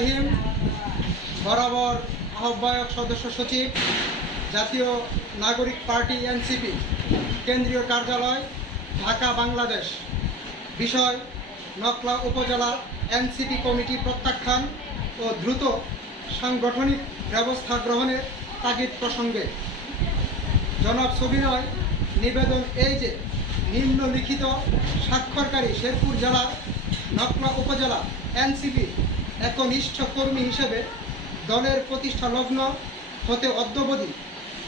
রহিম বরাবর আহ্বায়ক সদস্য সচিব, জাতীয় নাগরিক পার্টি এনসিপি, কেন্দ্রীয় কার্যালয়, ঢাকা, বাংলাদেশ। বিষয়, নকলা উপজেলা এনসিপি কমিটি প্রত্যাখ্যান ও দ্রুত সাংগঠনিক ব্যবস্থা গ্রহণের তাগিদ প্রসঙ্গে। জনাব সবিনয় নিবেদন এই যে নিম্নলিখিত স্বাক্ষরকারী শেরপুর জেলার নকলা উপজেলা এনসিপি একনিষ্ঠ কর্মী হিসেবে দলের প্রতিষ্ঠা লগ্ন হতে অদ্যবধি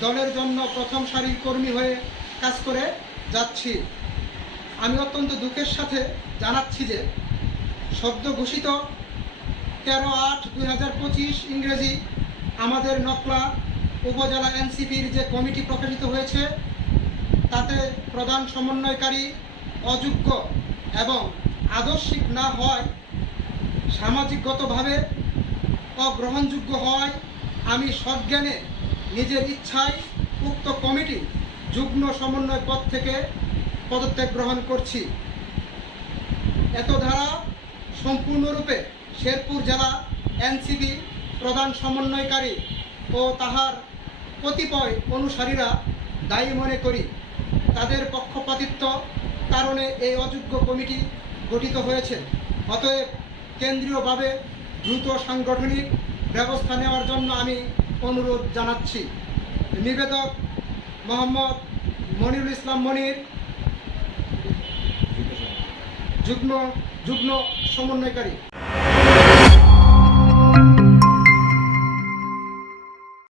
দলের জন্য প্রথম সারির কর্মী হয়ে কাজ করে যাচ্ছি। আমি অত্যন্ত দুঃখের সাথে জানাচ্ছি যে সদ্য ঘোষিত তেরো আট দুই হাজার পঁচিশ ইংরেজি আমাদের নকলা উপজেলা এনসিপির যে কমিটি প্রকাশিত হয়েছে, তাতে প্রধান সমন্বয়কারী অযোগ্য এবং আদর্শিক না হয় সামাজিকগতভাবে অগ্রহণযোগ্য হয়। আমি সজ্ঞানে নিজের ইচ্ছায় উক্ত কমিটি যুগ্ম সমন্বয় পদ থেকে পদত্যাগ গ্রহণ করছি। এত ধারা সম্পূর্ণরূপে শেরপুর জেলা এনসিবি প্রধান সমন্বয়কারী ও তাহার কতিপয় অনুসারীরা দায়ী মনে করি। তাদের পক্ষপাতিত্ব কারণে এই অযোগ্য কমিটি গঠিত হয়েছে। অতএব কেন্দ্রীয়ভাবে দ্রুত সাংগঠনিক ব্যবস্থা নেওয়ার জন্য আমি অনুরোধ জানাচ্ছি। নিবেদক মোহাম্মদ মনিরুল ইসলাম মনির, যুগ্ম যুগ্ম সমন্বয়কারী।